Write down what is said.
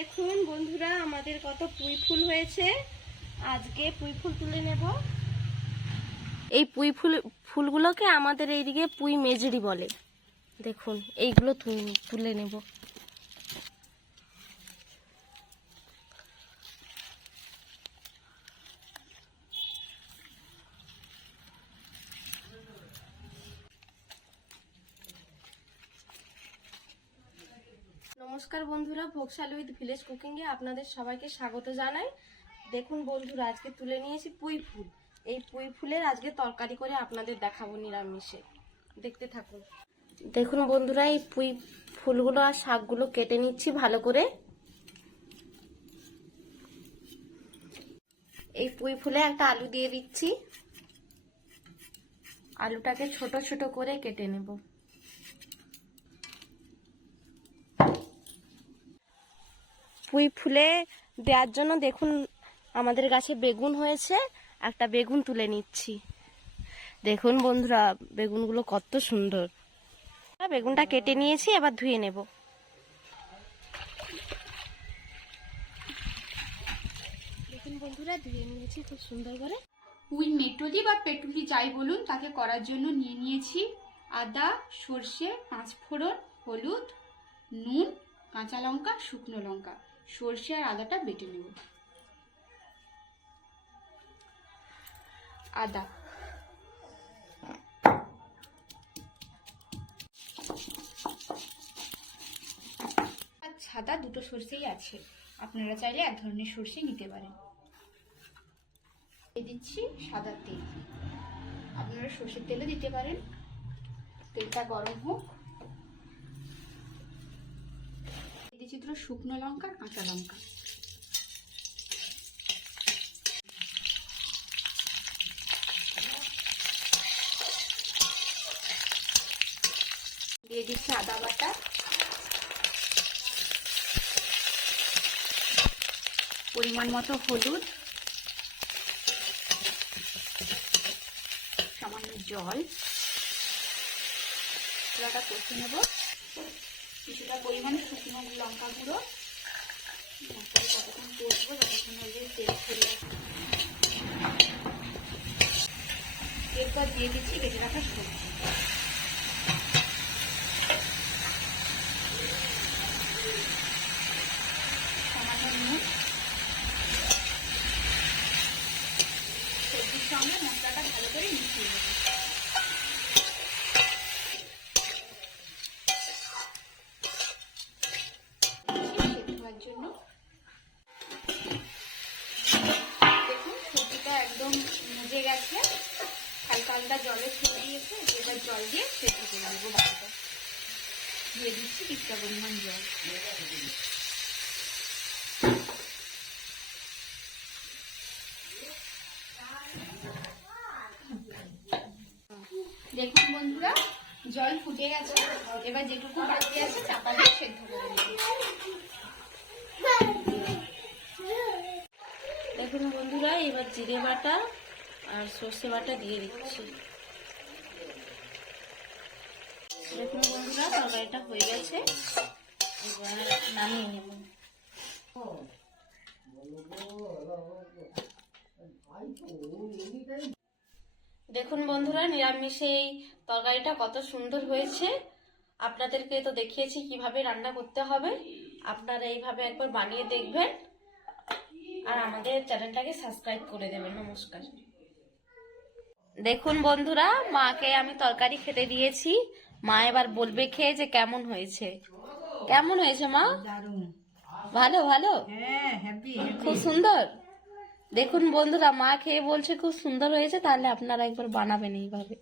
দেখুন বন্ধুরা, আমাদের কত পুঁই ফুল হয়েছে। আজকে পুঁই ফুল তুলে নেব। এই পুঁই ফুলগুলোকে আমাদের এইদিকে পুঁই মেজরি বলে। দেখুন এইগুলো তুলে নেব। নমস্কার বন্ধুরা, ভোগশালী উইথ ভিলেজ কুকিংয়ে আপনাদের সবাইকে স্বাগত জানাই। দেখুন বন্ধুরা, আজকে তুলে নিয়েছি পুঁই ফুল। এই পুঁই ফুলের আজকে তরকারি করে আপনাদের দেখাবো নিরামিষে। দেখতে থাকুন। দেখুন বন্ধুরা, এই পুঁই ফুলগুলো আর শাকগুলো কেটে নিচ্ছি ভালো করে। এই পুঁই ফুলে একটা আলু দিয়ে দিচ্ছি। আলুটাকে ছোট ছোট করে কেটে নেব। পুঁই ফুলে দেওয়ার জন্য দেখুন আমাদের গাছে বেগুন হয়েছে, একটা বেগুন তুলে নিচ্ছি। দেখুন বন্ধুরা, বেগুনগুলো কত সুন্দর। বেগুনটা কেটে নিয়েছি, এবার ধুয়ে নেব। দেখুন বন্ধুরা, ধুয়ে নিয়েছি খুব সুন্দর করে। পুঁই মেটলি বা পেটুলি যাই বলুন, তাকে করার জন্য নিয়ে নিয়েছি আদা, সর্ষে, পাঁচফোড়ন, হলুদ, নুন, কাঁচা লঙ্কা, শুকনো লঙ্কা। সর্ষে আর আদাটা বেটে নেব। আদা, আর সাদা দুটো সর্ষেই আছে, আপনারা চাইলে এক ধরনের সর্ষে নিতে পারেন। দিয়ে দিচ্ছি সাদা তেল, আপনারা সর্ষের তেলও দিতে পারেন। তেলটা গরম হোক। দিয়ে দিচ্ছি দুটো শুকনো লঙ্কা, কাঁচা লঙ্কা। দিয়ে দিচ্ছি আদা বাটা, পরিমাণ মতো হলুদ, সামান্য জল। মশলাটা কষে নেব। কিছুটা পরিমাণে শুকনো লঙ্কা গুঁড়ো। ততক্ষণ কষবো যতক্ষণ তেল ছেড়ে আসবে। এরপর দিয়ে দিচ্ছি কেটে রাখা সবজি। সামান্য নুন। সবজির সঙ্গে মশলাটা ভালো করে মিশিয়ে নেব। জন্য দেখুন সবজিটা একদম মজে গেছে, হালকা হালকা জলে ছেড়ে দিয়েছে। এবার জল দিয়ে সেদ্ধ করে দেবো। বাকিটা দিয়ে দিচ্ছি কিছুটা পরিমাণ জল। দেখুন বন্ধুরা, জল ফুটে গেছে। এবার যেটুকু বাকি আছে চাপা দিয়ে সেদ্ধ করে নেব। দেখুন বন্ধুরা, এবার জিরে বাটা আর সর্ষে বাটা দিয়ে দিচ্ছি। দেখুন বন্ধুরা, তরকারিটা হয়ে গেছে, এবার নামিয়ে নেব। দেখুন বন্ধুরা, নিরামিষে এই তরকারিটা কত সুন্দর হয়েছে। আপনাদেরকে তো দেখিয়েছি কিভাবে রান্না করতে হবে। আপনারা এইভাবে একবার বানিয়ে দেখবেন আর আমাদের চ্যানেলটাকে সাবস্ক্রাইব করে দেবেন। নমস্কার। দেখুন বন্ধুরা, মাকে আমি তরকারি খেতে দিয়েছি। মা এবার বলবে খেয়ে যে কেমন হয়েছে। কেমন হয়েছে মা? ভালো ভালো, খুব সুন্দর। দেখুন বন্ধুরা, মা খেয়ে বলছে খুব সুন্দর হয়েছে। তাহলে আপনারা একবার বানাবেন এইভাবে।